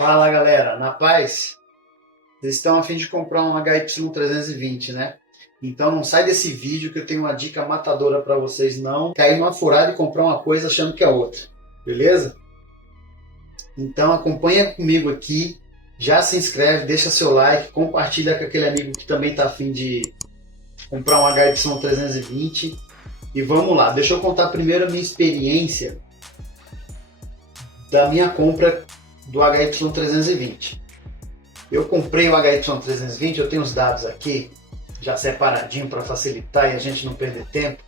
Fala galera, na paz? Vocês estão a fim de comprar um HY320, né? Então não sai desse vídeo que eu tenho uma dica matadora para vocês não cair numa furada e comprar uma coisa achando que é outra, beleza? Então acompanha comigo aqui, já se inscreve, deixa seu like, compartilha com aquele amigo que também está a fim de comprar um HY320 e vamos lá. Deixa eu contar primeiro a minha experiência da minha compra do HY320. Eu comprei o HY320, eu tenho os dados aqui, já separadinho para facilitar e a gente não perder tempo.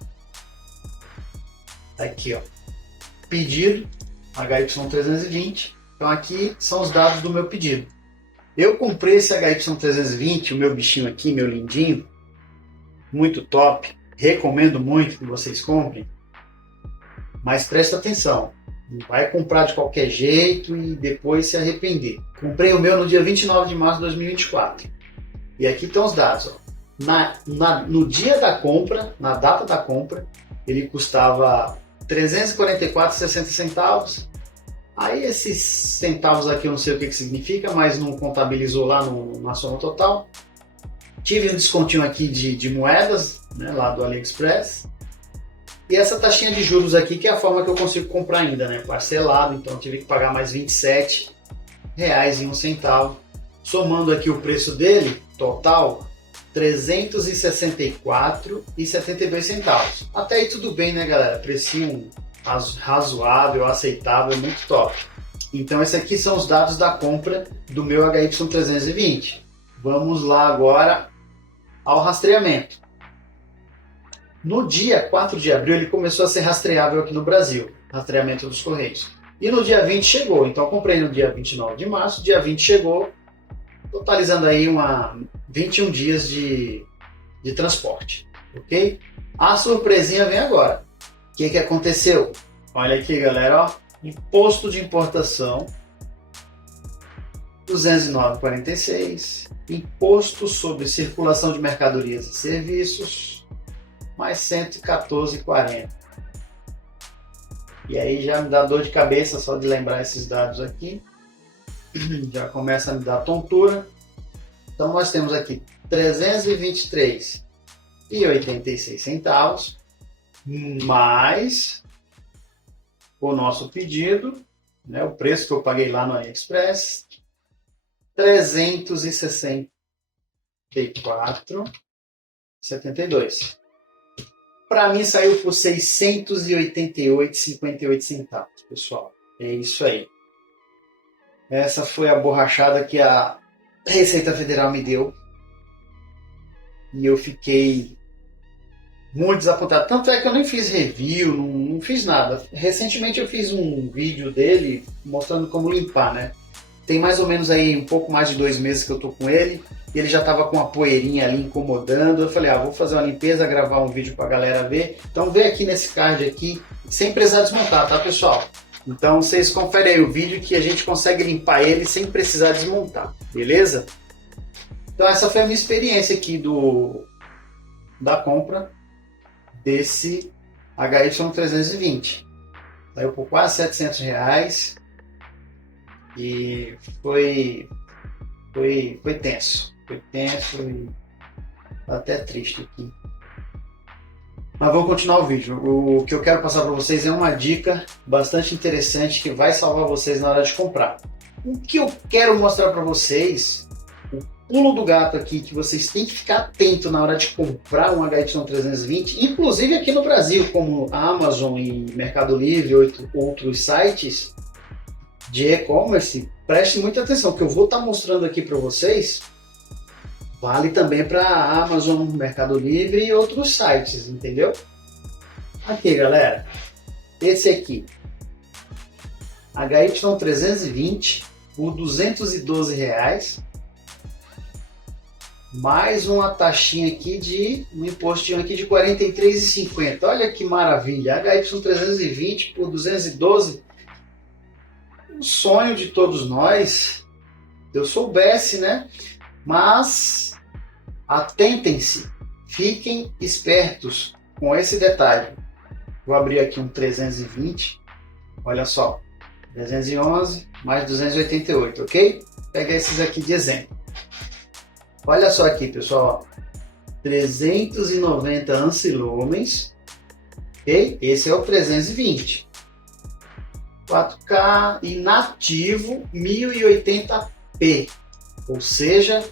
Aqui, ó, pedido HY320. Então aqui são os dados do meu pedido. Eu comprei esse HY320, o meu bichinho aqui, meu lindinho, muito top. Recomendo muito que vocês comprem, mas presta atenção. Não vai comprar de qualquer jeito e depois se arrepender. Comprei o meu no dia 29 de março de 2024. E aqui estão os dados. Ó. No dia da compra, na data da compra, ele custava R$ 344,60. Aí esses centavos aqui eu não sei o que significa, mas não contabilizou lá na soma total. Tive um descontinho aqui de moedas, né, lá do AliExpress. E essa taxinha de juros aqui, que é a forma que eu consigo comprar ainda, né? Parcelado, então eu tive que pagar mais R$ 27,01. Somando aqui o preço dele, total, R$ 364,72. Até aí tudo bem, né, galera? Precinho razoável, aceitável, muito top. Então esses aqui são os dados da compra do meu HY320. Vamos lá agora ao rastreamento. No dia 4 de abril ele começou a ser rastreável aqui no Brasil, rastreamento dos Correios. E no dia 20 chegou, então eu comprei no dia 29 de março, dia 20 chegou, totalizando aí 21 dias de transporte, ok? A surpresinha vem agora. O que aconteceu? Olha aqui galera, ó, imposto de importação, R$ 209,46, imposto sobre circulação de mercadorias e serviços, mais R$ 114,40. E aí já me dá dor de cabeça só de lembrar esses dados aqui. Já começa a me dar tontura. Então nós temos aqui R$ 323,86 mais o nosso pedido, né, o preço que eu paguei lá no AliExpress, R$ 364,72. Para mim saiu por R$ 688,58, pessoal. É isso aí. Essa foi a borrachada que a Receita Federal me deu. E eu fiquei muito desapontado. Tanto é que eu nem fiz review, não fiz nada. Recentemente eu fiz um vídeo dele mostrando como limpar, né? Tem mais ou menos aí um pouco mais de 2 meses que eu tô com ele. E ele já estava com uma poeirinha ali incomodando. Eu falei, vou fazer uma limpeza, gravar um vídeo para a galera ver. Então vê aqui nesse card aqui, sem precisar desmontar, tá pessoal? Então vocês conferem aí o vídeo que a gente consegue limpar ele sem precisar desmontar, beleza? Então essa foi a minha experiência aqui da compra desse HY320. Saiu por quase R$ 700 e foi tenso. Foi tenso e até triste aqui. Mas vamos continuar o vídeo. O que eu quero passar para vocês é uma dica bastante interessante que vai salvar vocês na hora de comprar. O que eu quero mostrar para vocês, o pulo do gato aqui, que vocês têm que ficar atento na hora de comprar um HY320, inclusive aqui no Brasil, como a Amazon e Mercado Livre ou outros sites de e-commerce. Preste muita atenção, que eu vou estar mostrando aqui para vocês. Vale também para a Amazon, Mercado Livre e outros sites, entendeu? Aqui, galera. Esse aqui. HY320 por R$ 212. Mais uma taxinha aqui um impostinho aqui de R$ 43,50. Olha que maravilha. HY320 por 212. Um sonho de todos nós. Se eu soubesse, né? Mas atentem-se, fiquem espertos com esse detalhe. Vou abrir aqui um 320, olha só, 311 mais 288, ok? Vou pegar esses aqui de exemplo. Olha só aqui, pessoal. 390 ancilumens, ok? Esse é o 320. 4K inativo 1080p, ou seja,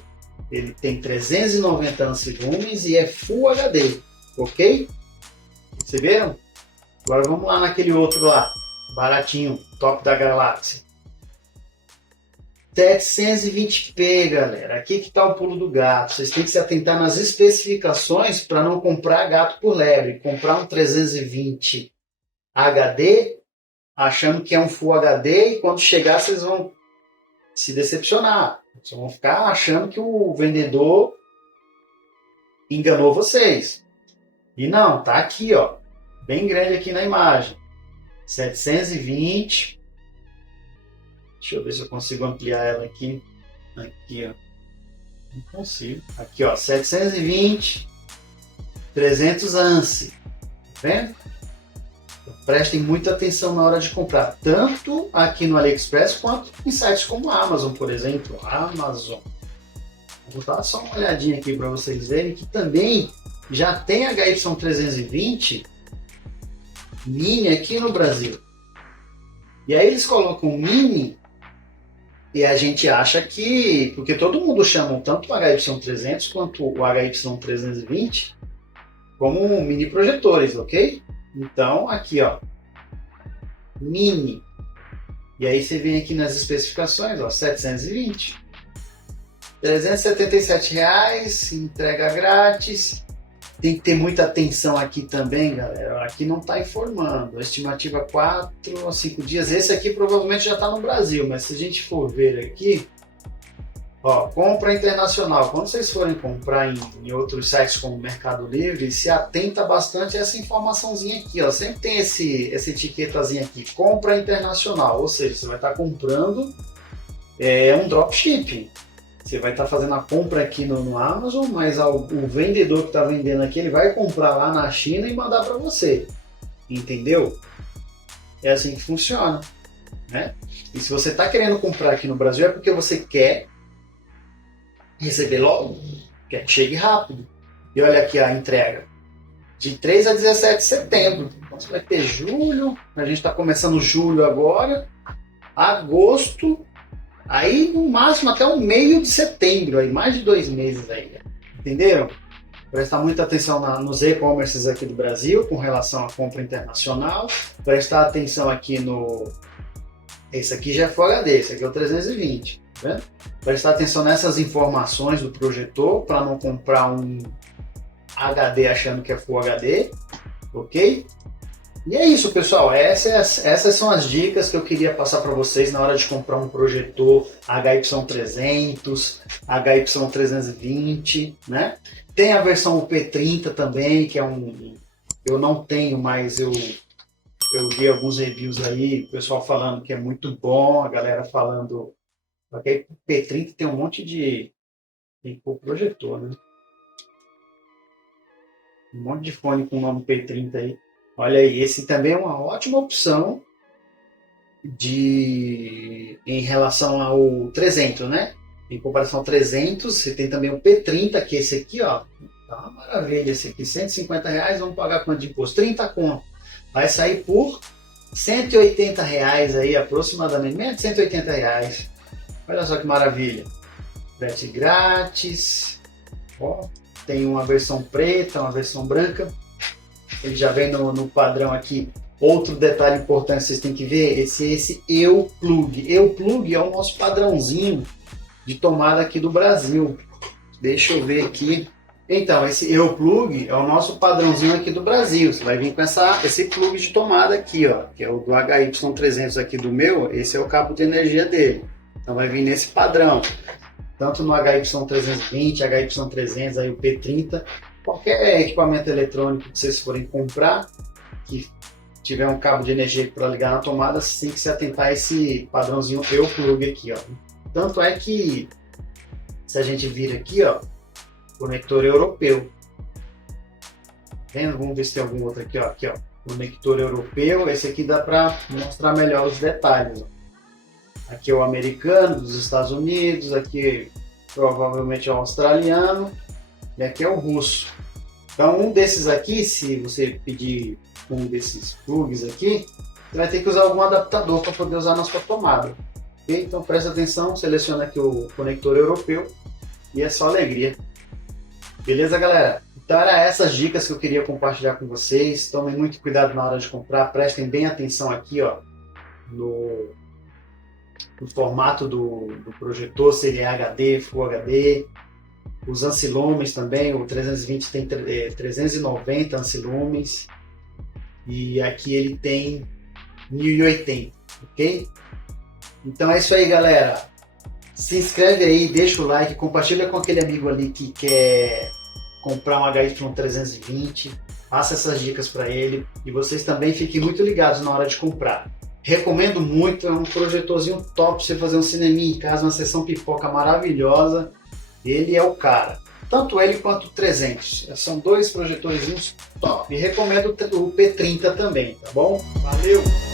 ele tem 390 ancilumens e é Full HD, ok? Vocês viram? Agora vamos lá naquele outro lá, baratinho, top da galáxia. 720p, galera. Aqui que está o pulo do gato. Vocês têm que se atentar nas especificações para não comprar gato por lebre. Comprar um 320 HD achando que é um Full HD e quando chegar vocês vão se decepcionar. Vocês vão ficar achando que o vendedor enganou vocês. E não, tá aqui, ó, bem grande aqui na imagem. 720. Deixa eu ver se eu consigo ampliar ela aqui. Aqui, ó. Não consigo. Aqui, ó, 720, 300 ANSI. Tá vendo? Prestem muita atenção na hora de comprar, tanto aqui no AliExpress quanto em sites como a Amazon, por exemplo. Amazon. Vou dar só uma olhadinha aqui para vocês verem que também já tem HY320 Mini aqui no Brasil. E aí eles colocam Mini e a gente acha que, porque todo mundo chama tanto o HY300 quanto o HY320 como mini projetores, ok? Então, aqui, ó, Mini. E aí você vem aqui nas especificações, ó, 720. R$ 377, entrega grátis. Tem que ter muita atenção aqui também, galera. Aqui não está informando. A estimativa 4 a 5 dias. Esse aqui provavelmente já está no Brasil, mas se a gente for ver aqui, ó, compra internacional. Quando vocês forem comprar em outros sites como o Mercado Livre, se atenta bastante a essa informaçãozinha aqui, ó. Sempre tem essa etiquetazinha aqui, compra internacional. Ou seja, você vai estar comprando um dropshipping. Você vai estar fazendo a compra aqui no Amazon, mas o vendedor que está vendendo aqui, ele vai comprar lá na China e mandar para você. Entendeu? É assim que funciona, né? E se você está querendo comprar aqui no Brasil, é porque você quer receber logo, quer que chegue rápido. E olha aqui a entrega. De 3 a 17 de setembro. Então você vai ter julho, a gente está começando julho agora, agosto, aí no máximo até o meio de setembro, aí, mais de 2 meses aí. Entenderam? Prestar muita atenção nos e-commerces aqui do Brasil com relação à compra internacional. Prestar atenção aqui no... Esse aqui já é Full HD, esse aqui é o 320. Tá vendo? Prestar atenção nessas informações do projetor para não comprar um HD achando que é Full HD. Ok? E é isso, pessoal. Essas são as dicas que eu queria passar para vocês na hora de comprar um projetor HY300, HY320, né? Tem a versão UP30 também, que é eu não tenho, mas eu vi alguns reviews aí, o pessoal falando que é muito bom, a galera falando... Porque o P30 tem um monte de... Tem que pôr projetor, né? Um monte de fone com o nome P30 aí. Olha aí, esse também é uma ótima opção em relação ao 300, né? Em comparação ao 300, você tem também o P30, que é esse aqui, ó. Tá uma maravilha esse aqui. R$150, vamos pagar quanto de imposto? 30 conto. Vai sair por R$180 aí, aproximadamente. Menos de R$180. Olha só que maravilha. Frete grátis. Ó, tem uma versão preta, uma versão branca. Ele já vem no padrão aqui. Outro detalhe importante que vocês têm que ver, esse ePlug. ePlug é o nosso padrãozinho de tomada aqui do Brasil. Deixa eu ver aqui. Então, esse ePlug é o nosso padrãozinho aqui do Brasil. Você vai vir com esse plug de tomada aqui, ó, que é o do HY300 aqui do meu. Esse é o cabo de energia dele. Então vai vir nesse padrão. Tanto no HY320, HY300, aí o P30. Qualquer equipamento eletrônico que vocês forem comprar, que tiver um cabo de energia para ligar na tomada, você tem que se atentar a esse padrãozinho ePlug aqui, ó. Tanto é que, se a gente vir aqui, ó, conector europeu. Vendo? Vamos ver se tem algum outro aqui, ó. Aqui, ó. conector europeu. Esse aqui dá para mostrar melhor os detalhes. Aqui é o americano, dos Estados Unidos, aqui provavelmente é o australiano e aqui é o russo. Então um desses aqui, se você pedir um desses plugs aqui, você vai ter que usar algum adaptador para poder usar na sua tomada. Okay? Então presta atenção, seleciona aqui o conector europeu e é só alegria. Beleza, galera? Então eram essas dicas que eu queria compartilhar com vocês. Tomem muito cuidado na hora de comprar, prestem bem atenção aqui, ó, no formato do projetor, se ele é HD, Full HD. Os ancilumens também, o 320 tem 390 ancilumens e aqui ele tem 1080, ok? Então é isso aí, galera. Se inscreve aí, deixa o like, compartilha com aquele amigo ali que quer comprar um HY320, passa essas dicas para ele e vocês também fiquem muito ligados na hora de comprar. Recomendo muito, é um projetorzinho top para você fazer um cineminha em casa, uma sessão pipoca maravilhosa. Ele é o cara, tanto ele quanto o 300, são dois projetorzinhos top. E recomendo o P30 também, tá bom? Valeu!